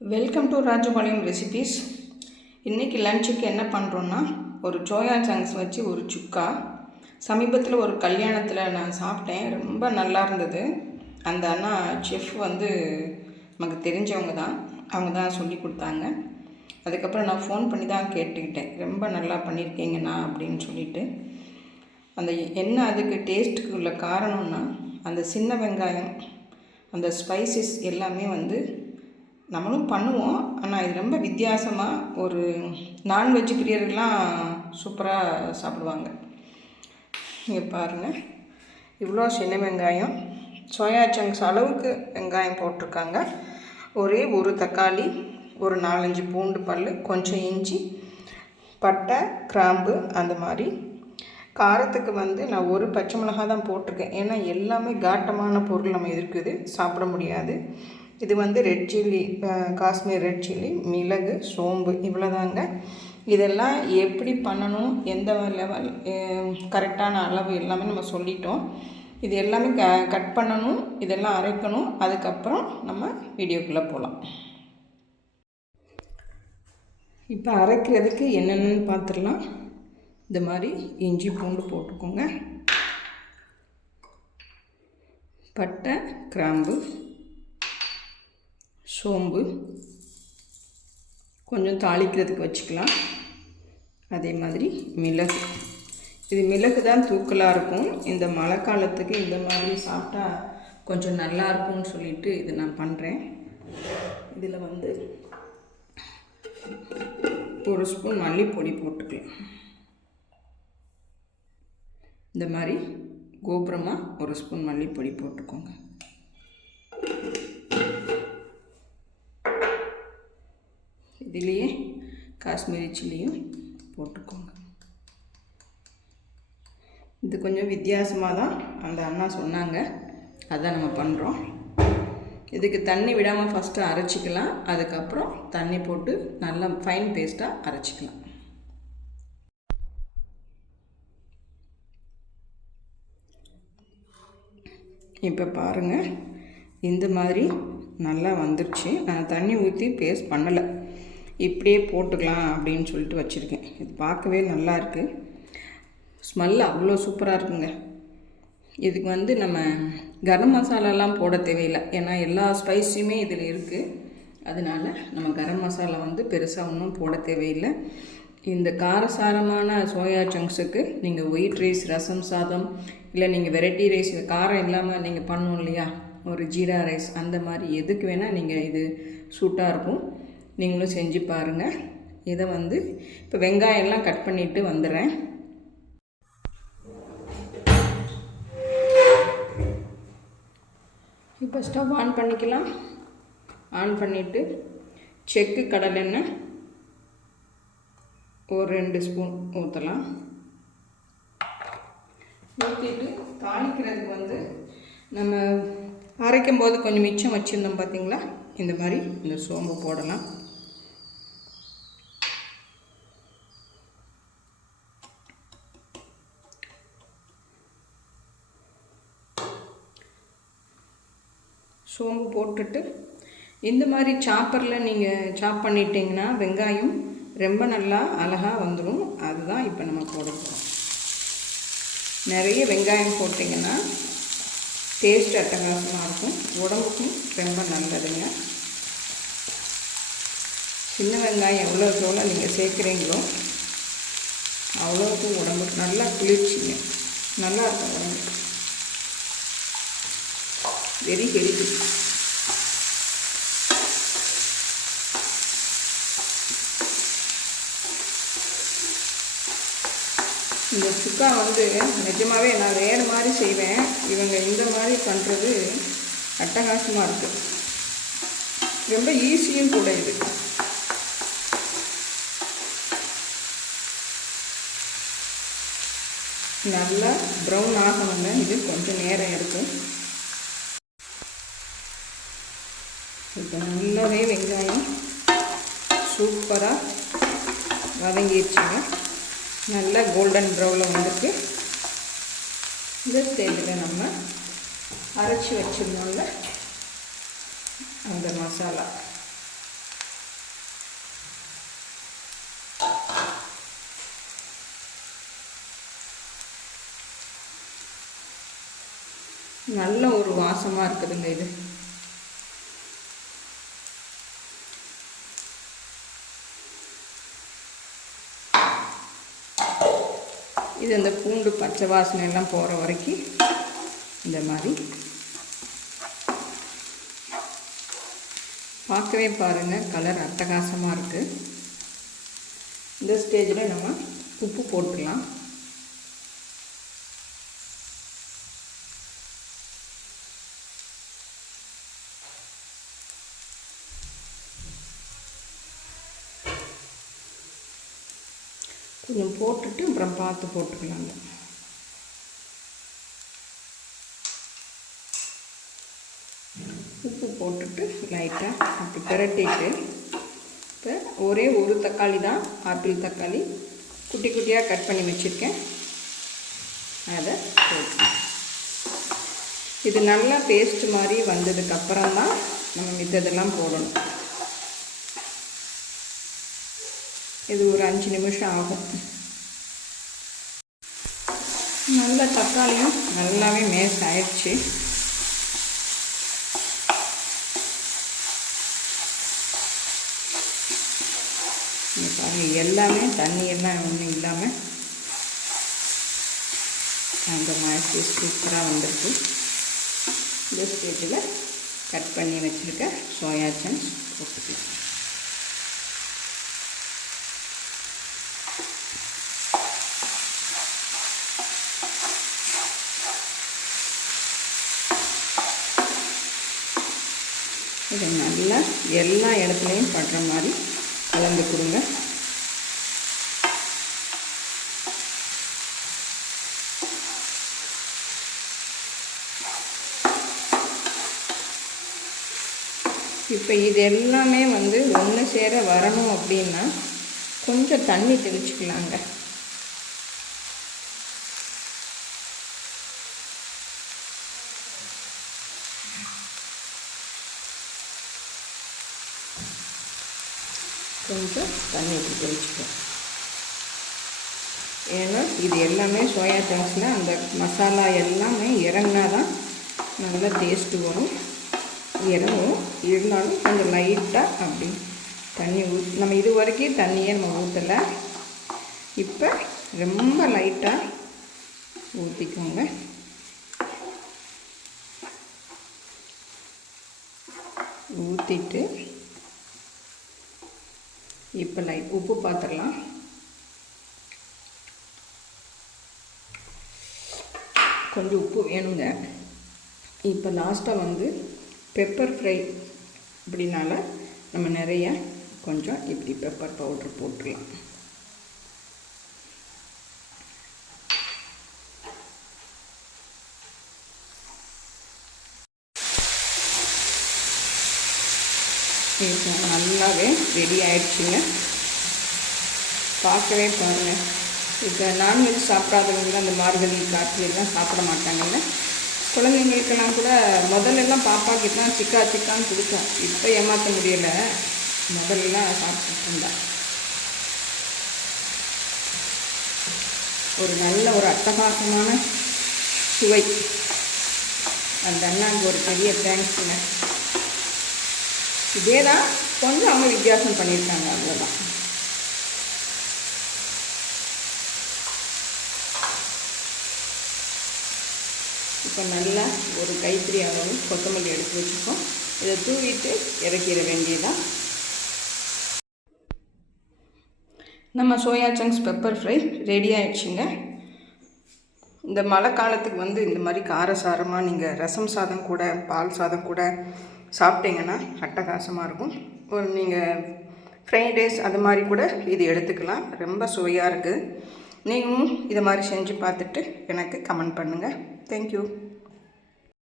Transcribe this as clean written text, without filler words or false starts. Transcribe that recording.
Welcome to Rajapalayam recipes. இன்றைக்கி லஞ்சுக்கு என்ன பண்ணுறோன்னா, ஒரு சோயா சங்க்ஸ் வச்சு ஒரு சுக்கா. சமீபத்தில் ஒரு கல்யாணத்தில் நான் சாப்பிட்டேன், ரொம்ப நல்லா இருந்தது. அந்த அண்ணா செஃப் நமக்கு தெரிஞ்சவங்க தான், அவங்க தான் சொல்லி கொடுத்தாங்க. அதுக்கப்புறம் நான் ஃபோன் பண்ணி தான் கேட்டுக்கிட்டேன், ரொம்ப நல்லா பண்ணியிருக்கீங்கண்ணா அப்படின்னு சொல்லிட்டு. அந்த என்ன அதுக்கு டேஸ்ட்டுக்கு உள்ள காரணம்னா, அந்த சின்ன வெங்காயம், அந்த ஸ்பைசஸ் எல்லாமே நம்மளும் பண்ணுவோம். ஆனால் இது ரொம்ப வித்தியாசமாக, ஒரு நான்வெஜ் பிரியர்கள்லாம் சூப்பராக சாப்பிடுவாங்க. இங்கே பாருங்கள், இவ்வளோ சின்ன வெங்காயம், சோயா சங்க்ஸ் அளவுக்கு வெங்காயம் போட்டிருக்காங்க. ஒரே ஒரு தக்காளி, ஒரு 4-5 பூண்டு பல், கொஞ்சம் இஞ்சி, பட்டை, கிராம்பு, அந்த மாதிரி. காரத்துக்கு நான் ஒரு பச்சை மிளகாய் தான் போட்டிருக்கேன், ஏன்னா எல்லாமே காட்டமான பொருள் நம்ம இருக்குது, சாப்பிட முடியாது. இது red chilli, Kashmir red chilli, மிளகு, சோம்பு, இவ்வளோதாங்க. இதெல்லாம் எப்படி பண்ணணும், எந்த லெவல் கரெக்டான அளவு எல்லாமே நம்ம சொல்லிட்டோம். இது எல்லாமே கட் பண்ணணும், இதெல்லாம் அரைக்கணும். அதுக்கப்புறம் நம்ம வீடியோக்குள்ளே போகலாம். இப்போ அரைக்கிறதுக்கு என்னென்னு பார்த்துடலாம். இந்த மாதிரி இஞ்சி பூண்டு போட்டுக்கோங்க, பட்டை, கிராம்பு, சோம்பு, கொஞ்சம் தாளிக்கிறதுக்கு வச்சுக்கலாம். அதே மாதிரி மிளகு. இது மிளகு தான் தூக்கலாக இருக்கும். இந்த மழை காலத்துக்கு இந்த மாதிரி சாப்பிட்டா கொஞ்சம் நல்லா இருக்கும்னு சொல்லிட்டு இது நான் பண்ணுறேன். இதில் ஒரு ஸ்பூன் மல்லிப்பொடி போட்டுக்கலாம். இந்த மாதிரி கோபுரமாக ஒரு ஸ்பூன் மல்லிப்பொடி போட்டுக்கோங்க. இதிலேயே காஷ்மீரி சில்லியும் போட்டுக்கோங்க. இது கொஞ்சம் வித்தியாசமாக தான் அந்த அண்ணா சொன்னாங்க, அதான் நம்ம பண்ணுறோம். இதுக்கு தண்ணி விடாமல் ஃபஸ்ட்டு அரைச்சிக்கலாம், அதுக்கப்புறம் தண்ணி போட்டு நல்லா ஃபைன் பேஸ்ட்டாக அரைச்சிக்கலாம். இப்போ பாருங்கள், இந்த மாதிரி நல்லா வந்துருச்சு. நான் தண்ணி ஊற்றி பேஸ்ட் பண்ணலை, இப்படியே போட்டுக்கலாம் அப்படின்னு சொல்லிட்டு வச்சுருக்கேன். இது பார்க்கவே நல்லா இருக்குது, ஸ்மெல் அவ்வளோ சூப்பராக இருக்குங்க. இதுக்கு நம்ம கரம் மசாலாலாம் போட தேவையில்லை, ஏன்னா எல்லா ஸ்பைஸுமே இதில் இருக்குது. அதனால நம்ம கரம் மசாலா பெருசாக ஒன்றும் போட தேவையில்லை. இந்த காரசாரமான சோயா சங்க்ஸுக்கு நீங்கள் ஒயிட் ரைஸ், ரசம் சாதம், இல்லை நீங்கள் வெரைட்டி ரைஸ், காரம் இல்லாமல் நீங்கள் பண்ணணும் இல்லையா, ஒரு ஜீரா ரைஸ், அந்த மாதிரி எதுக்கு வேணால் நீங்கள் இது சூட்டாக இருக்கும். நீங்களும் செஞ்சு பாருங்கள். இதை இப்போ வெங்காயம்லாம் கட் பண்ணிவிட்டு வந்துடுறேன். இப்போ ஸ்டவ் ஆன் பண்ணிக்கலாம். ஆன் பண்ணிவிட்டு செக்கு கடலெண்ணெய் ஒரு 2 ஸ்பூன் ஊற்றலாம். ஊற்றிட்டு தாளிக்கிறதுக்கு நம்ம அரைக்கும் போது கொஞ்சம் மிச்சம் வச்சுருந்தோம் பார்த்திங்களா, இந்த மாதிரி இந்த சோம்பு போடலாம். சோம்பு போட்டுட்டு இந்த மாதிரி சாப்பரில் நீங்கள் சாப் பண்ணிட்டீங்கன்னா வெங்காயம் ரொம்ப நல்லா அழகாக வந்துடும். அதுதான் இப்போ நம்ம போட போகிறோம். நிறைய வெங்காயம் போட்டிங்கன்னா டேஸ்ட் அட்டகாசமாக இருக்கும், உடம்புக்கும் ரொம்ப நல்லதுங்க. சின்ன வெங்காயம் எவ்வளோக்கு எவ்வளோ நீங்கள் சேர்க்குறீங்களோ அவ்வளோக்கு உடம்புக்கு நல்லா குளிர்ச்சிங்க, நல்லா இருக்கும் உடம்புக்கு, வெரி ஹெல்தி. இந்த சுக்கா நிஜமாகவே நான் வேறு மாதிரி செய்வேன், இவங்க இந்த மாதிரி பண்ணுறது அட்டகாசமாக இருக்குது, ரொம்ப ஈஸியும் கூட. இது நல்லா ப்ரௌன் ஆகணுங்க, இது கொஞ்சம் நேரம் எடுக்கும். இப்போ நல்லாவே வெங்காயம் சூப்பராக வதங்கிடுச்சுங்க, நல்லா கோல்டன் ப்ரௌனில் வந்துருக்கு. இந்த ஸ்டேஜில் நம்ம அரைச்சி வச்சிருந்தோம்ல அந்த மசாலா நல்ல ஒரு வாசமாக இருக்குதுங்க இது. இது அந்த பூண்டு பச்சை வாசனை எல்லாம் போகிற வரைக்கும் இந்த மாதிரி பார்க்கவே பாருங்கள், கலர் அட்டகாசமாக இருக்குது. இந்த ஸ்டேஜில் நம்ம உப்பு போட்டுக்கலாம். கொஞ்சம் போட்டுட்டு அப்புறம் பார்த்து போட்டுக்கலாங்க. உப்பு போட்டுட்டு லைட்டாக அப்படி பிரட்டிட்டு, இப்போ ஒரே ஒரு தக்காளி தான், ஆப்பிள் தக்காளி குட்டி குட்டியாக கட் பண்ணி வச்சுருக்கேன். அதை போட்டு இது நல்லா பேஸ்ட் மாதிரி வந்ததுக்கப்புறம் தான் நம்ம மித்ததெல்லாம் போடணும். இது ஒரு 5 நிமிஷம் ஆகும். நல்ல தக்காளியும் நல்லாவே மேஷ் ஆயிடுச்சு. பாருங்கள், எல்லாமே தண்ணியெல்லாம் ஒன்றும் இல்லாமல் அந்த மாதிரி சூப்பராக வந்துருக்கு. இந்த ஸ்டேஜில் கட் பண்ணி வச்சுருக்க சோயா சங்க்ஸ் போட்டுக்கலாம். இதை நல்லா எல்லா இடத்துலையும் படுற மாதிரி கலந்து கொடுங்க. இப்போ இது எல்லாமே வந்து ஒன்று சேர வரணும் அப்படின்னா கொஞ்சம் தண்ணி தெளிச்சுக்கலாங்க. கொஞ்சம் தண்ணி ஊற்றி தெளிச்சுக்கலாம். ஏன்னா இது எல்லாமே சோயா சங்க்ஸில் அந்த மசாலா எல்லாமே இறங்கினா தான் நல்லா டேஸ்ட்டு வரும். இறங்கும், இருந்தாலும் கொஞ்சம் லைட்டாக அப்படி தண்ணி நம்ம இது வரைக்கும் தண்ணியே நம்ம ஊற்றலை. இப்போ ரொம்ப லைட்டாக ஊற்றிக்கோங்க. ஊற்றிட்டு இப்போ லைட் உப்பு பார்த்துடலாம். கொஞ்சம் உப்பு வேணுங்க. இப்போ லாஸ்ட்டாக வந்து பெப்பர் ஃப்ரை அப்படின்னால நம்ம நிறைய கொஞ்சம் இப்படி பெப்பர் பவுட்ரு போட்டுடலாம். இப்போ நல்லாவே ரெடி ஆயிடுச்சுங்க. பார்க்கவே பாருங்கள். இப்போ நான்வெஜ் சாப்பிடாதவங்க அந்த மார்கழி காற்றுலாம் சாப்பிட மாட்டாங்கல்ல. குழந்தைங்களுக்கெல்லாம் கூட முதல்லலாம் பாப்பாக்கிட்ட தான் சிக்கான்னு கொடுத்தோம். இப்போ ஏமாற்ற முடியலை. முதல்லாம் சாப்பிட்டுட்டு இருந்தா. ஒரு நல்ல ஒரு அட்டகாசமான சுவை. அந்த அண்ணாவுக்கு ஒரு பெரிய தேங்க்ஸுங்க. இதே தான் கொஞ்சம் அவங்க வித்தியாசம் பண்ணியிருக்காங்க, அவ்வளோதான். இப்போ நல்லா ஒரு கைப்பிடி அளவு கொத்தமல்லி எடுத்து வச்சுப்போம். இதை தூவிட்டு இறக்கிட வேண்டியதான். நம்ம soya chunks pepper fry ready ஆகிடுச்சிங்க. இந்த மழை காலத்துக்கு வந்து இந்த மாதிரி காரசாரமாக நீங்கள் ரசம் சாதம் கூட பால் சாதம் கூட சாப்பிட்டீங்கன்னா அட்டகாசமாக இருக்கும். ஒரு நீங்கள் ஃப்ரைட் ரைஸ் அது மாதிரி கூட இது எடுத்துக்கலாம். ரொம்ப சுவையாக இருக்குது. நீங்களும் இதை மாதிரி செஞ்சு பார்த்துட்டு எனக்கு கமெண்ட் பண்ணுங்கள். தேங்க்யூ.